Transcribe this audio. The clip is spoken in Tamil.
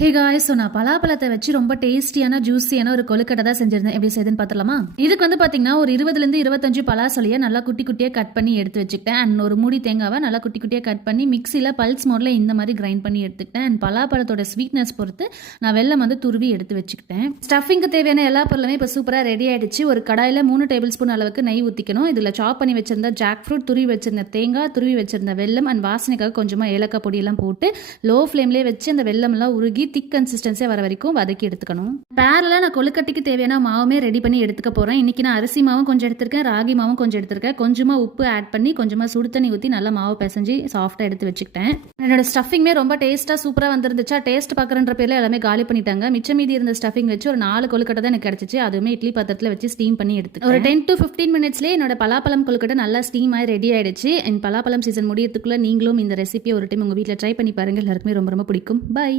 ஹே காய்ஸ், ஸோ நான் பலாப்பழத்தை வச்சு ரொம்ப டேஸ்டியான ஜூஸியான ஒரு கொழுக்கட்டை தான் செஞ்சிருந்தேன். எப்படி செய்யுதுன்னு பார்த்துலாமா? இதுக்கு வந்து பார்த்தீங்கன்னா ஒரு 20லேருந்து 25 பலாசொலியை நல்லா குட்டி குட்டியாக கட் பண்ணி எடுத்து வச்சுக்கிட்டேன். அண்ட் ஒரு மூடி தேங்காவை நல்லா குட்டி குட்டியாக கட் பண்ணி மிக்சியில் பல்ஸ் மோடில் இந்த மாதிரி கிரைண்ட் பண்ணி எடுத்துக்கிட்டேன். அண்ட் பலாப்பழத்தோட ஸ்வீட்னஸ் பொறுத்து நான் வெல்லம் வந்து துருவி எடுத்து வச்சுக்கிட்டேன். ஸ்டஃபிங்க்கு தேவையான எல்லா பொருளுமே இப்போ சூப்பராக ரெடி ஆயிடுச்சு. ஒரு கடாயில் 3 டேபிள் ஸ்பூன் அளவுக்கு நெய் ஊற்றிக்கணும். இதில் சாப் பண்ணி வச்சிருந்த ஜாக் ஃப்ரூட், துருவி வச்சிருந்த தேங்காய், துருவி வச்சிருந்த வெல்லம் அண்ட் வாசனைக்காக கொஞ்சமாக ஏலக்காய் பொடியெல்லாம் போட்டு லோ ஃப்ளேம்லேயே வச்சு அந்த வெல்லம்லாம் உருகி திக் கன்சிஸ்டன்சியாக வர வரைக்கும் வதக்கி எடுத்துக்கணும். பேரலாக நான் கொழுக்கட்டைக்கு தேவையான மாவுமே ரெடி பண்ணி எடுத்துக்க போகிறேன். இன்றைக்கி நான் அரிசி மாவும் கொஞ்சம் எடுத்திருக்கேன், ராகி மாவும் கொஞ்சம் எடுத்திருக்கேன். கொஞ்சமாக உப்பு ஆட் பண்ணி கொஞ்சமாக சுடு தண்ணி ஊற்றி நல்லா மாவு பிசைஞ்சு சாஃப்டாக எடுத்து வச்சுக்கிட்டேன். என்னோட ஸ்டஃபிங்மே ரொம்ப டேஸ்ட்டாக சூப்பராக வந்துருந்துச்சா. டேஸ்ட் பார்க்குறன்ற பேரில் எல்லாமே காலி பண்ணிட்டாங்க. மிச்சம் மீதி இருந்த ஸ்டஃபிங் வச்சு ஒரு 4 கொழுக்கட்டை தான் எனக்கு கிடச்சிச்சு. அதுவுமே இட்லி பாத்திரத்தில் வச்சு ஸ்டீம் பண்ணி எடுத்து ஒரு 10 to 15 மினிட்ஸ்லேயே என்னோட பலாப்பழம் கொழுக்கட்டை நல்லா ஸ்டீம் ஆகி ரெடி ஆயிடுச்சு. என் பலாப்பழம் சீசன் முடியறதுக்குள்ளே நீங்களும் இந்த ரெசிபியை ஒரு டைம் உங்கள் வீட்டில் ட்ரை பண்ணி பாருங்கள். எல்லாருக்குமே ரொம்ப ரொம்ப பிடிக்கும். பை.